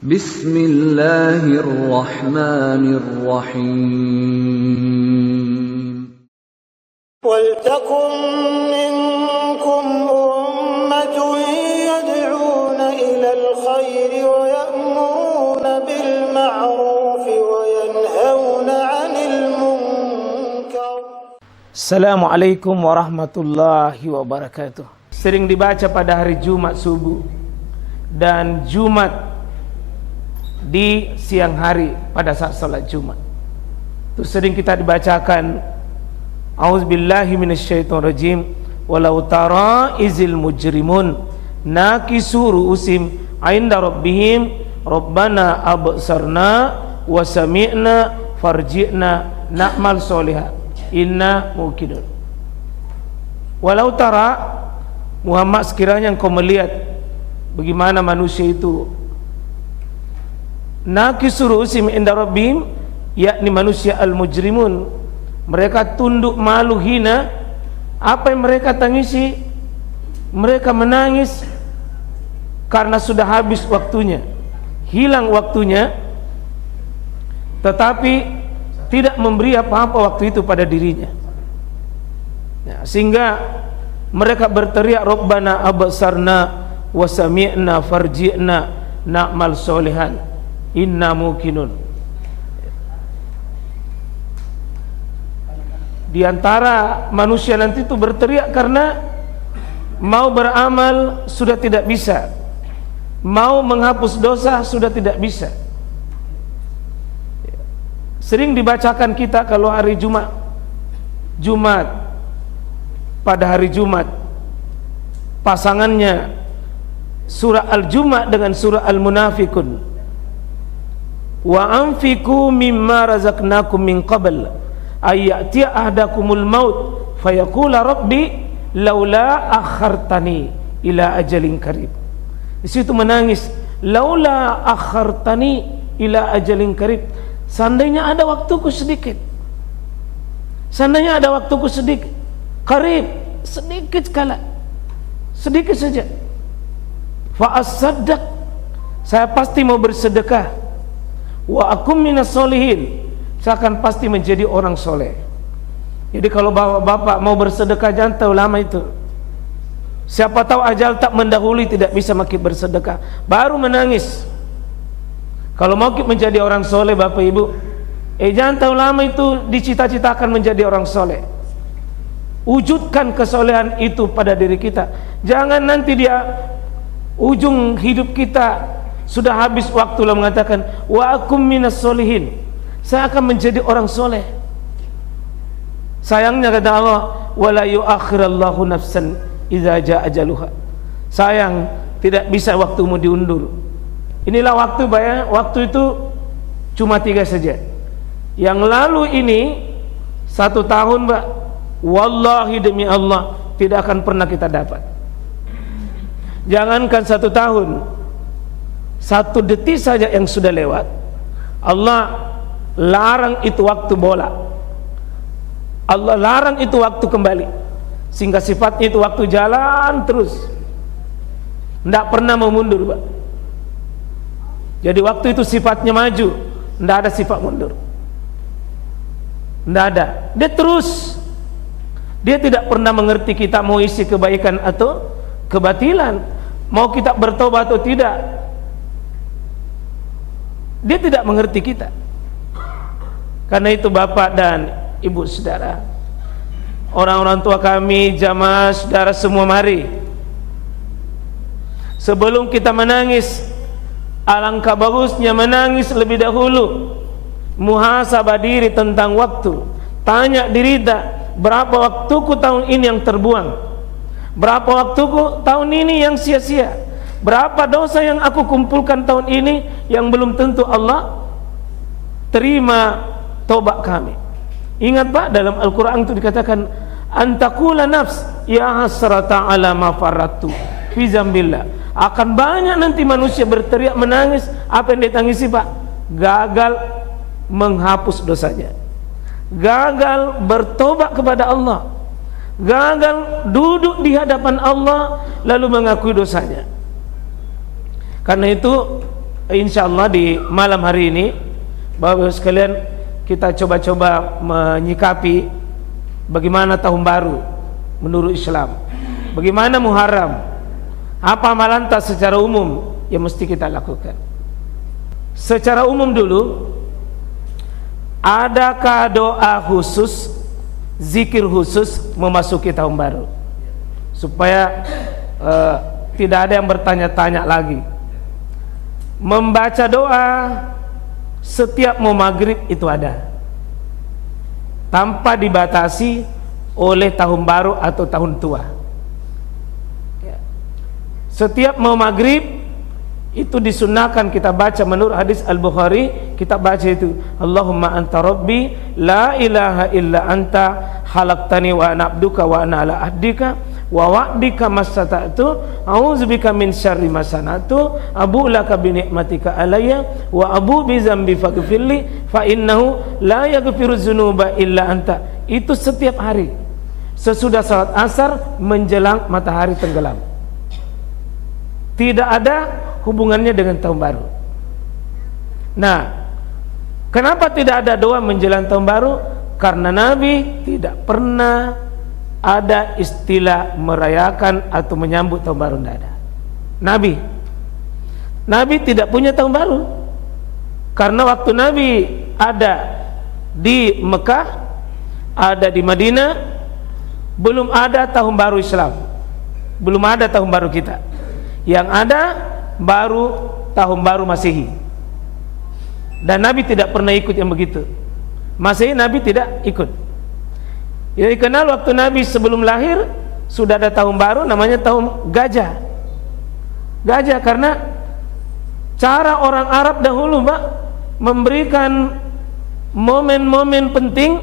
Bismillahirrahmanirrahim. وَلْتَكُنْ مِنْكُمْ أُمَّةٌ يَدْعُونَ إِلَى الْخَيْرِ وَيَأْمُرُونَ بِالْمَعْرُوفِ وَيَنْهَوْنَ عَنِ الْمُنْكَرِ. Assalamualaikum warahmatullahi wabarakatuh. Sering dibaca pada hari Jumat subuh dan Jumat di siang hari pada saat salat Jumat. Itu sering kita dibacakan A'udzubillahi minasyaitonirrajim walau tara izil mujrimun nakisu ru'usim 'inda rabbihim rabbana absarna wa sami'na farji'na na'mal sholihan inna muqinun. Walau tara Muhammad, sekiranya engkau melihat bagaimana manusia itu nakisu ru'usim 'inda rabbihim, yakni manusia al-mujrimun, mereka tunduk malu hina. Apa yang mereka tangisi? Mereka menangis karena sudah habis waktunya, hilang waktunya, tetapi tidak memberi apa-apa waktu itu pada dirinya, ya, sehingga mereka berteriak Rabbana absarna wa sami'na farji'na na'mal sholihan inna muqinun. Di antara manusia nanti itu berteriak karena mau beramal sudah tidak bisa, mau menghapus dosa sudah tidak bisa. Sering dibacakan kita kalau hari Jumat, pada hari Jumat pasangannya surah Al-Jumat dengan surah Al-Munafikun. Wa anfiqu mimma razaqnakum min qabl ayati ahdakumul maut fayaqula rabbi laula akhartani ila ajalin qarib. Di situ menangis, laula akhartani ila ajalin qarib. Seandainya ada waktuku sedikit, seandainya ada waktuku sedikit, qarib, sedikit kala, sedikit saja, fa asaddaq, saya pasti mau bersedekah, wa akum minas solihin, saya akan pasti menjadi orang soleh. Jadi kalau bapak mau bersedekah, jangan tahu lama itu. Siapa tahu ajal tak mendahului, tidak bisa makin bersedekah, baru menangis. Kalau mau menjadi orang soleh bapak ibu, jangan tahu lama itu dicita-citakan menjadi orang soleh. Wujudkan kesolehan itu pada diri kita. Jangan nanti dia ujung hidup kita sudah habis waktu lalu mengatakan wa akum minas solihin, saya akan menjadi orang soleh. Sayangnya kata Allah, wala yuakhirallahu nafsan idza jaa ajaluha. Sayang, tidak bisa waktumu diundur. Inilah waktu, waktu itu cuma 3 saja. Yang lalu ini 1 tahun, Pak, wallahi demi Allah tidak akan pernah kita dapat. Jangankan 1 tahun, 1 detik saja yang sudah lewat, Allah larang itu waktu bola, Allah larang itu waktu kembali, sehingga sifatnya itu waktu jalan terus, tidak pernah mau mundur, Pak. Jadi waktu itu sifatnya maju, tidak ada sifat mundur, tidak ada. Dia terus, dia tidak pernah mengerti kita mau isi kebaikan atau kebatilan, mau kita bertobat atau tidak. Dia tidak mengerti kita. Karena itu bapak dan ibu saudara, orang-orang tua kami, jamaah saudara semua, mari sebelum kita menangis, alangkah bagusnya menangis lebih dahulu, muhasabah diri tentang waktu. Tanya diri kita, berapa waktuku tahun ini yang terbuang, berapa waktuku tahun ini yang sia-sia, berapa dosa yang aku kumpulkan tahun ini yang belum tentu Allah terima tobat kami. Ingat Pak, dalam Al-Quran itu dikatakan antakula nafs ya hasrata ala ma faratu fi zambillah. Akan banyak nanti manusia berteriak menangis. Apa yang ditangisi Pak? Gagal menghapus dosanya, gagal bertobat kepada Allah, gagal duduk di hadapan Allah lalu mengakui dosanya. Karena itu insyaallah di malam hari ini Bapak-Ibu sekalian kita coba-coba menyikapi bagaimana tahun baru menurut Islam, bagaimana Muharram, apa amalan tak secara umum yang mesti kita lakukan. Secara umum dulu, adakah doa khusus, zikir khusus memasuki tahun baru? Supaya tidak ada yang bertanya-tanya lagi. Membaca doa setiap mau maghrib itu ada, tanpa dibatasi oleh tahun baru atau tahun tua. Setiap mau maghrib itu disunahkan kita baca menurut hadis Al-Bukhari, kita baca itu Allahumma anta rabbi la ilaha illa anta khalaqtani wa ana abduka wa ana ala ahdika wa wa'dika mastata'tu a'udzubika min syarri ma sana'tu abu laka bi ni'matika alayya wa abu bi dzambi faghfirli fa innahu la yaghfiru dzunuba illa anta. Itu setiap hari sesudah salat asar menjelang matahari tenggelam. Tidak ada hubungannya dengan tahun baru. Nah, kenapa tidak ada doa menjelang tahun baru? Karena Nabi tidak pernah ada istilah merayakan atau menyambut tahun baru, tidak ada. Nabi tidak punya tahun baru. Karena waktu Nabi ada di Mekah, ada di Madinah, belum ada tahun baru Islam, belum ada tahun baru kita. Yang ada baru tahun baru Masehi. Dan Nabi tidak pernah ikut yang begitu. Masehi Nabi tidak ikut. Yang dikenal waktu Nabi sebelum lahir sudah ada tahun baru namanya tahun gajah. Gajah karena cara orang Arab dahulu, Pak, memberikan momen-momen penting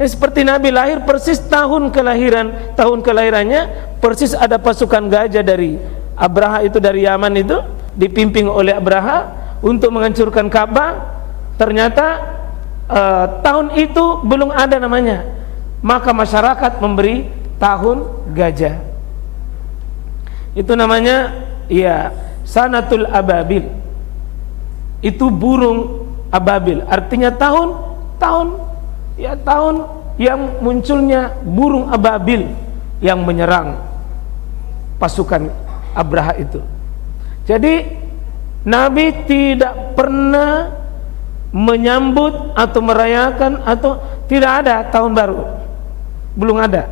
seperti Nabi lahir persis tahun kelahirannya persis ada pasukan gajah dari Abraha itu dari Yaman itu dipimpin oleh Abraha untuk menghancurkan Ka'bah. Ternyata tahun itu belum ada namanya, maka masyarakat memberi tahun gajah. Itu namanya ya sanatul ababil. Itu burung ababil, artinya tahun yang munculnya burung ababil yang menyerang pasukan Abraha itu. Jadi Nabi tidak pernah menyambut atau merayakan atau tidak ada tahun baru, belum ada.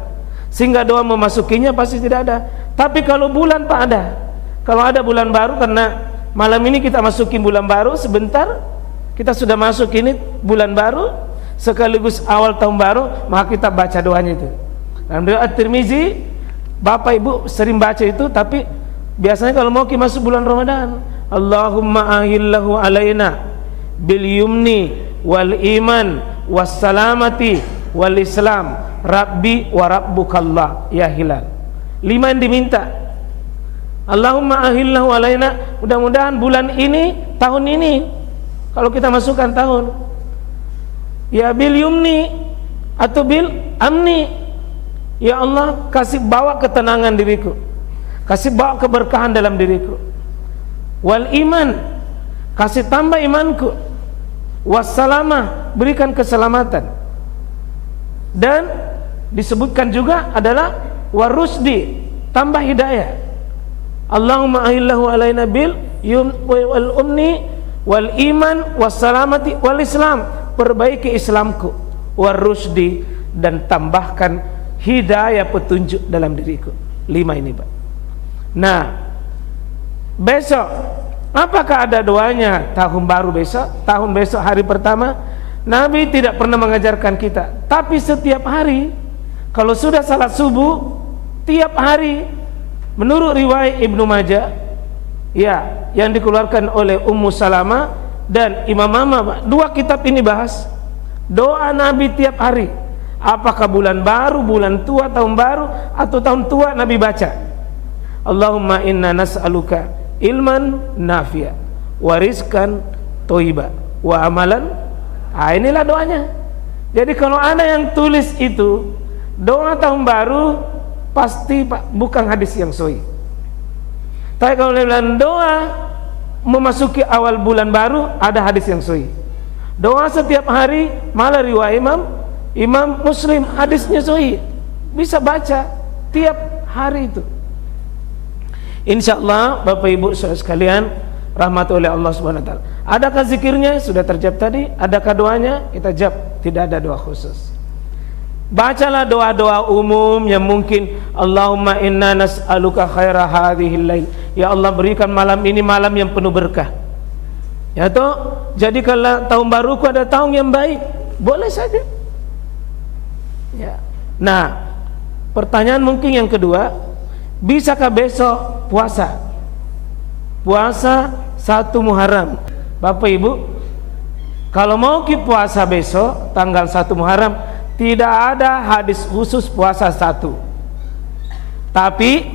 Sehingga doa memasukinya pasti tidak ada. Tapi kalau bulan Pak ada. Kalau ada bulan baru, karena malam ini kita masukin bulan baru sebentar, kita sudah masuk ini bulan baru sekaligus awal tahun baru, maka kita baca doanya itu. Dalam doa At-Tirmizi, Bapak Ibu sering baca itu, tapi biasanya kalau mau masuk bulan Ramadan, Allahumma ahillahu alaina bil yumni wal iman was salamati wal islam rabbi wa rabbukallah ya hilal. 5 yang diminta. Allahumma ahillahu alaina, mudah-mudahan bulan ini, tahun ini, kalau kita masukkan tahun, ya bil yumni atau bil amni, ya Allah kasih bawa ketenangan diriku, kasih bawa keberkahan dalam diriku. Wal iman, kasih tambah imanku. Wassalamah, berikan keselamatan. Dan disebutkan juga adalah warusdi, tambah hidayah. Allahumma ahillahu alaina bil wal umni wal iman wassalamati wal islam, perbaiki Islamku, warusdi, dan tambahkan hidayah petunjuk dalam diriku. 5 ini, Pak. Nah, besok apakah ada doanya tahun baru besok? Tahun besok hari pertama, Nabi tidak pernah mengajarkan kita. Tapi setiap hari, kalau sudah salat subuh, tiap hari, menurut riwayat Ibnu Majah, ya, yang dikeluarkan oleh Ummu Salamah dan Imam Ahmad, 2 kitab ini bahas doa Nabi tiap hari. Apakah bulan baru, bulan tua, tahun baru, atau tahun tua, Nabi baca Allahumma inna nas'aluka ilman nafi'a wa rizqan thayyiba wa amalan. Inilah doanya. Jadi kalau ada yang tulis itu doa tahun baru, pasti Pak bukan hadis yang sahih. Tapi kalau dia bilang doa memasuki awal bulan baru, ada hadis yang sahih. Doa setiap hari, malah riwayat Imam Muslim, hadisnya sahih. Bisa baca tiap hari itu. Insyaallah Bapak Ibu saudara sekalian, rahmat oleh Allah Subhanahu wa taala. Adakah zikirnya? Sudah terjawab tadi. Adakah doanya? Kita jawab, tidak ada doa khusus. Bacalah doa-doa umum yang mungkin, Allahumma inna nas'aluka khaira hadhil lail. Ya Allah, berikan malam ini malam yang penuh berkah. Ya toh, jadi kalau tahun baruku ada tahun yang baik, boleh saja. Ya. Nah, pertanyaan mungkin yang kedua, bisakah besok puasa? Puasa 1 Muharram. Bapak Ibu, kalau mau puasa besok tanggal 1 Muharram, tidak ada hadis khusus puasa 1. Tapi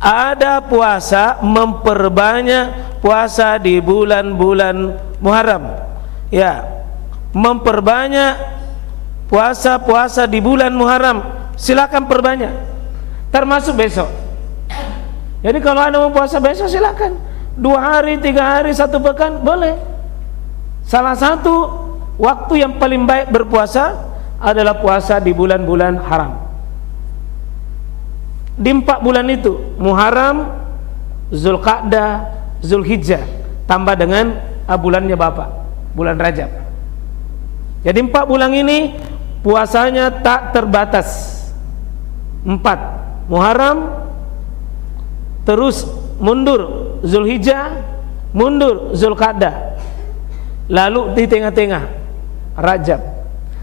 ada puasa memperbanyak puasa di bulan-bulan Muharram. Ya, memperbanyak puasa-puasa di bulan Muharram. Silakan perbanyak. Termasuk besok. Jadi kalau Anda mau puasa besok silakan. 2 hari, 3 hari, 1 pekan boleh. Salah satu waktu yang paling baik berpuasa adalah puasa di bulan-bulan haram. Di 4 bulan itu, Muharram, Zulqa'dah, Zulhijjah, tambah dengan bulannya Bapak, bulan Rajab. Jadi 4 bulan ini puasanya tak terbatas. 4 Muharram, terus mundur Zulhijjah, mundur Zulqa'dah, lalu di tengah-tengah Rajab.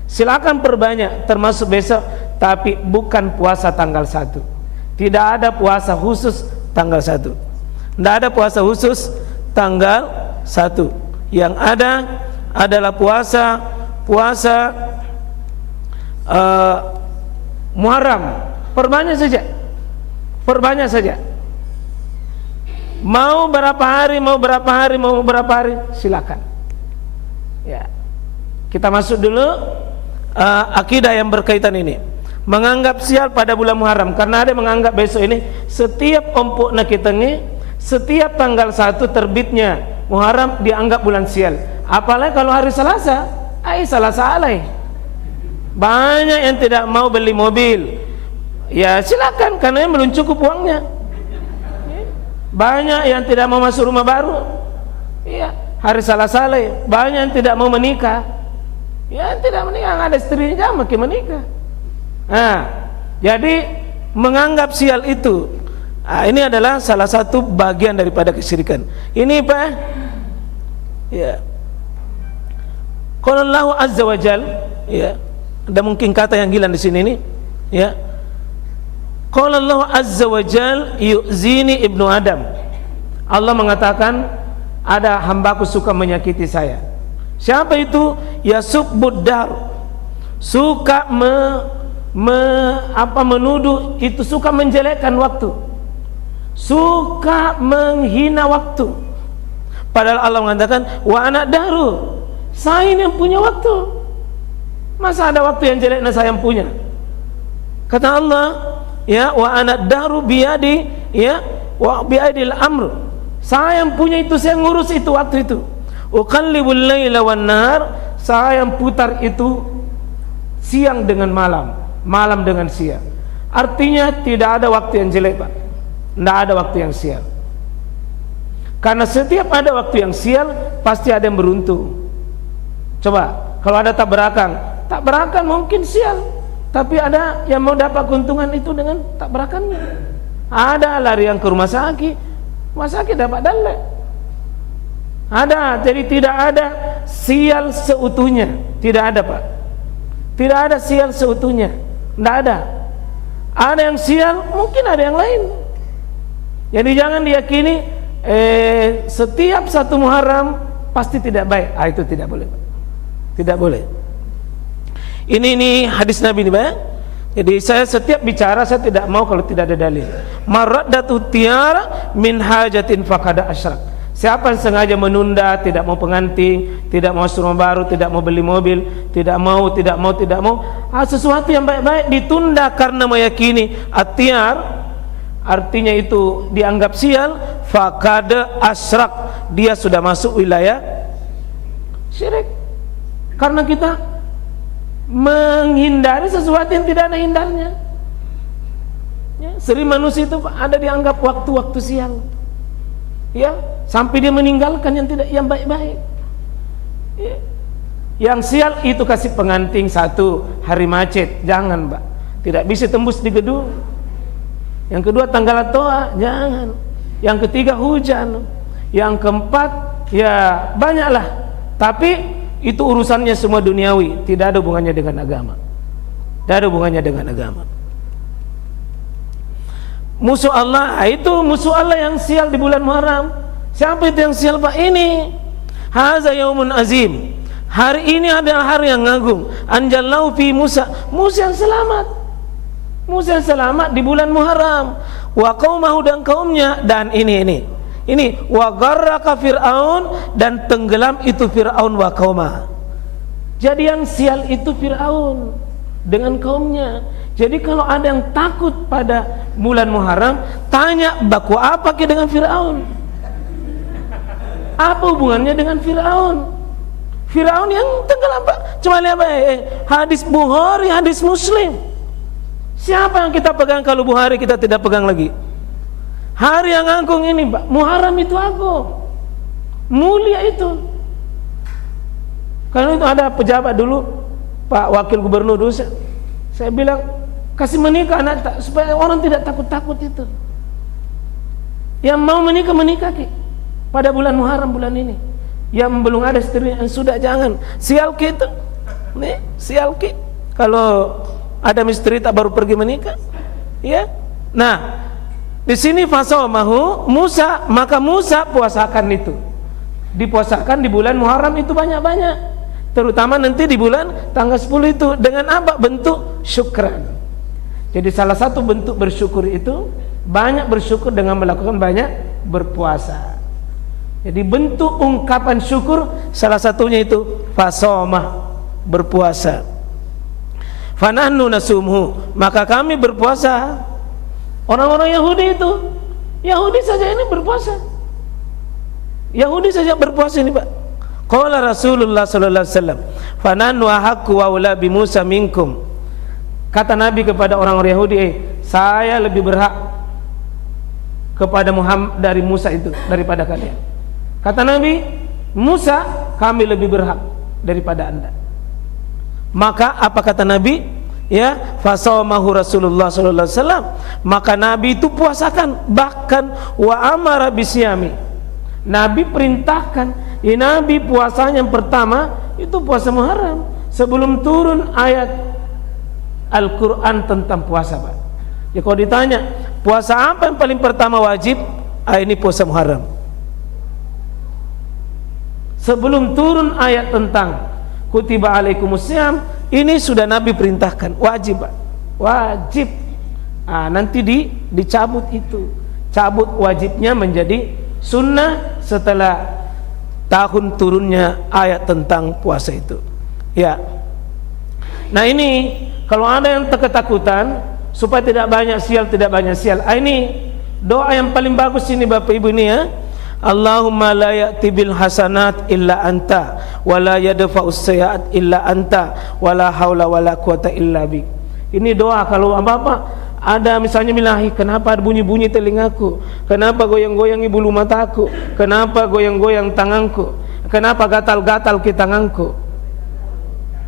Silakan perbanyak, termasuk besok, tapi bukan puasa tanggal 1. Tidak ada puasa khusus tanggal 1. Tidak ada puasa khusus tanggal 1. Yang ada adalah puasa Muharram. Perbanyak saja. Perbanyak saja. Mau berapa hari, silakan. Ya. Kita masuk dulu akidah yang berkaitan ini. Menganggap sial pada bulan Muharram, karena ada yang menganggap besok ini setiap ompuk nak kita ni, setiap tanggal 1 terbitnya Muharram dianggap bulan sial. Apalagi kalau hari Selasa, Selasa alai. Banyak yang tidak mau beli mobil. Ya silakan, karena belum cukup uangnya. Banyak yang tidak mau masuk rumah baru. Ya, hari Selasa alai. Banyak yang tidak mau menikah. Ya, tidak menikah, ada istrinya makin menikah. Nah, jadi menganggap sial itu, ini adalah salah satu bagian daripada kesyirikan. Ini Pak, ya. Qala Allah Azza wa Jal, ya. Ada mungkin kata yang gila di sini ini, ya. Qala Allah Azza wa Jal yu'zini ibnu Adam. Allah mengatakan, ada hambaku suka menyakiti saya. Siapa itu? Yasubbud dar, suka menuduh, itu suka menjelekkan waktu, suka menghina waktu. Padahal Allah mengatakan, wa anak daru, saya yang punya waktu. Masa ada waktu yang jelek dan saya yang punya? Kata Allah, ya, wa anak daru biadi, ya, wa biadil amr, saya yang punya itu, saya ngurus itu waktu itu. Uqallibul laila wan nahar, saya yang putar itu siang dengan malam, malam dengan siang. Artinya tidak ada waktu yang jelek Pak, tidak ada waktu yang sial. Karena setiap ada waktu yang sial, pasti ada yang beruntung. Coba, kalau ada tabrakan mungkin sial, tapi ada yang mau dapat keuntungan itu dengan tabrakannya. Ada lari yang ke rumah sakit dapat dalek. Ada, jadi tidak ada sial seutuhnya, tidak ada Pak. Tidak ada sial seutuhnya, tidak ada. Ada yang sial, mungkin ada yang lain. Jadi jangan diyakini setiap 1 Muharram pasti tidak baik. Itu tidak boleh, Pak. Tidak boleh. Ini hadis Nabi ini, Pak. Jadi saya setiap bicara, saya tidak mau kalau tidak ada dalil. Maraddatu tiara min hajatin faqad asyrak. Siapa yang sengaja menunda, tidak mau pengantin, tidak mau rumah baru, tidak mau beli mobil, tidak mau sesuatu yang baik-baik ditunda karena meyakini atiar artinya itu dianggap sial, faqad asyrak, dia sudah masuk wilayah syirik. Karena kita menghindari sesuatu yang tidak ada hindarnya. Ya, sering manusia itu ada dianggap waktu-waktu sial. Ya, sampai dia meninggalkan yang baik-baik. Ya. Yang sial itu kasih pengantin satu, hari macet, jangan Mbak, tidak bisa tembus di gedung. Yang kedua tanggal toa, jangan. Yang ketiga hujan. Yang keempat ya banyaklah, tapi itu urusannya semua duniawi, tidak ada hubungannya dengan agama. Tidak ada hubungannya dengan agama. Musuh Allah, itu musuh Allah yang sial di bulan Muharram. Siapa itu yang sial Pak? Ini haza yaumun azim, hari ini adalah hari yang agung. Anjallahu fi Musa, Musa yang selamat, Musa yang selamat di bulan Muharram. Wa qaumahu, dan kaumnya. Dan ini wa gharraka Fir'aun, dan tenggelam itu Fir'aun wa qaumah. Jadi yang sial itu Fir'aun dengan kaumnya. Jadi kalau ada yang takut pada bulan Muharram, tanya baku apa ke dengan Fir'aun? Apa hubungannya dengan Fir'aun? Fir'aun yang tenggelam Pak. Cuma lihat hadis Bukhari, hadis Muslim. Siapa yang kita pegang kalau Bukhari kita tidak pegang lagi? Hari yang agung ini Pak, Muharram itu agung, mulia itu. Karena itu ada pejabat dulu, Pak Wakil Gubernur dulu, saya bilang kasih menikah anak supaya orang tidak takut-takut itu. Yang mau menikah menikah pada bulan Muharram bulan ini. Yang belum ada istri yang sudah, jangan. Sial itu. Nih, sial kalau ada misteri tak baru pergi menikah. Ya. Nah, di sini fasawmahu Musa, maka Musa puasakan itu. Dipuasakan di bulan Muharram itu banyak-banyak. Terutama nanti di bulan tanggal 10 itu dengan apa? Bentuk syukran. Jadi salah satu bentuk bersyukur itu banyak bersyukur dengan melakukan banyak berpuasa. Jadi bentuk ungkapan syukur salah satunya itu fasomah, berpuasa. Fanahnu nasumhu, maka kami berpuasa. Orang-orang Yahudi itu, Yahudi saja ini berpuasa. Yahudi saja berpuasa ini Pak. Qala Rasulullah sallallahu alaihi wasallam, fanahnu ahaqqu wa ula bi Musa minkum. Kata Nabi kepada orang-orang Yahudi, saya lebih berhak kepada Muhammad dari Musa itu daripada kalian. Kata Nabi, Musa, kami lebih berhak daripada anda. Maka apa kata Nabi? Ya, fasawmahu Rasulullah sallallahu alaihi wasallam. Maka Nabi itu puasakan, bahkan wa amara bisyami. Nabi perintahkan, Nabi puasanya yang pertama itu puasa Muharram sebelum turun ayat Al-Quran tentang puasa Pak. Ya kalau ditanya puasa apa yang paling pertama wajib, ini puasa Muharram. Sebelum turun ayat tentang kutiba alaikumusiyam, ini sudah Nabi perintahkan, wajib Pak, wajib. Nanti dicabut itu, cabut wajibnya menjadi sunnah setelah tahun turunnya ayat tentang puasa itu. Ya. Nah ini kalau ada yang ketakutan supaya tidak banyak sial, ini doa yang paling bagus ini Bapak Ibu ini ya. Allahumma la ya'ti bil hasanat illa anta wa la yadfa'us sayyi'at illa anta wa la haula wa la quwata illa bik. Ini doa kalau apa-apa ada misalnya bilang, kenapa bunyi-bunyi telingaku, kenapa goyang-goyangi bulu mataku, kenapa goyang-goyang tanganku, kenapa gatal-gatal ke tanganku.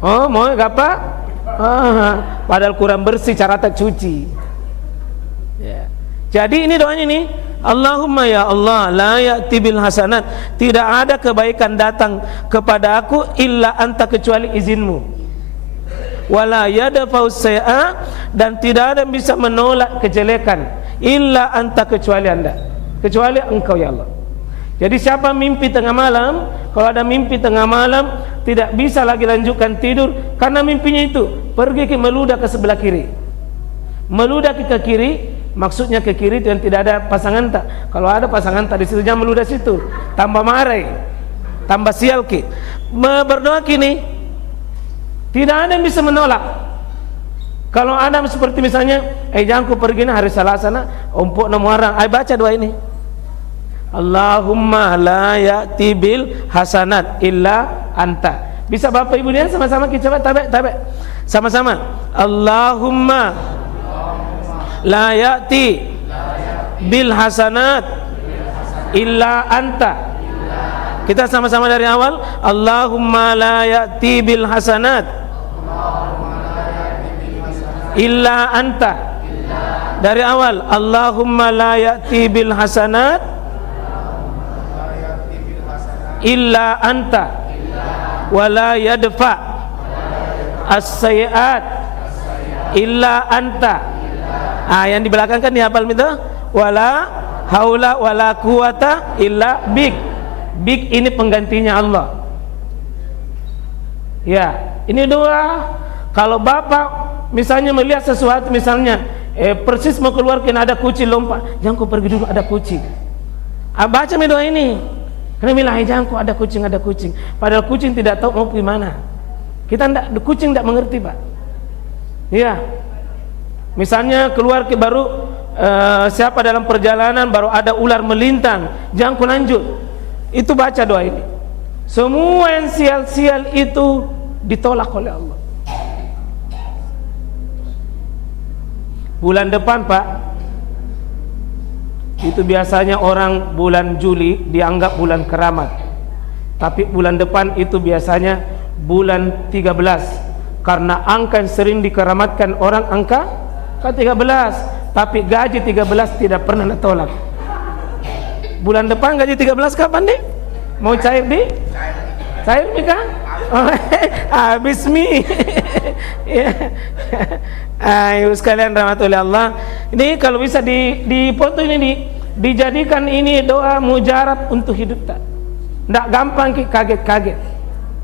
Oh mau apa? Padahal kurang bersih, cara tak cuci ya. Jadi ini doanya nih, Allahumma ya Allah la ya'ti bil hasanat, tidak ada kebaikan datang kepada aku illa anta, kecuali izinmu, wala yadfa'us sayyi'a, dan tidak ada yang bisa menolak kejelekan illa anta, kecuali anda, kecuali engkau ya Allah. Jadi siapa mimpi tengah malam, kalau ada mimpi tengah malam tidak bisa lagi lanjutkan tidur karena mimpinya itu, pergi ke meludah ke sebelah kiri. Meludah ke kiri, maksudnya ke kiri dan tidak ada pasangan tak. Kalau ada pasangan tak di situ jangan meludah situ, tambah marah, tambah sial ki. Berdoa kini, tidak ada yang bisa menolak. Kalau Adam seperti misalnya, jangan ku pergi hari Selasa na, umpuk na muarang. Baca doa ini. Allahumma la ya'ti bil hasanat illa anta. Bisa Bapak Ibu lihat sama-sama kita coba tabe. Sama-sama. Allahumma la ya'ti bil hasanat illa anta. Kita sama-sama dari awal. Allahumma la ya'ti bil hasanat illa anta. Dari awal. Allahumma la ya'ti bil hasanat illa anta wa la yadfa as-sayyi'at illa anta. Yang di belakang kan dihafal itu. Wala haula wala quwata illa bik. Bik ini penggantinya Allah. Ya, ini doa. Kalau Bapak misalnya melihat sesuatu, misalnya persis mau keluar kena ada kucing lompat, jangan kau pergi dulu, ada kucing. Baca doa ini. Karena bilang jangan kau ada kucing. Padahal kucing tidak tahu mau gimana. Kucing tidak mengerti, Pak. Ya. Misalnya keluar ke baru siapa dalam perjalanan baru ada ular melintang, jangan kau lanjut. Itu baca doa ini. Semua yang sial-sial itu ditolak oleh Allah. Bulan depan, Pak, itu biasanya orang bulan Juli dianggap bulan keramat. Tapi bulan depan itu biasanya bulan 13. Karena angka yang sering dikeramatkan orang angka ke-13. Tapi gaji 13 tidak pernah ditolak. Bulan depan gaji 13 kapan nih? Mau cair di? Cair nih kan? Habis mi. Ayo sekalian rahmatullahi Allah. Ini kalau bisa di foto ini dijadikan ini doa mujarab untuk hidup tak. Ndak gampang kaget-kaget.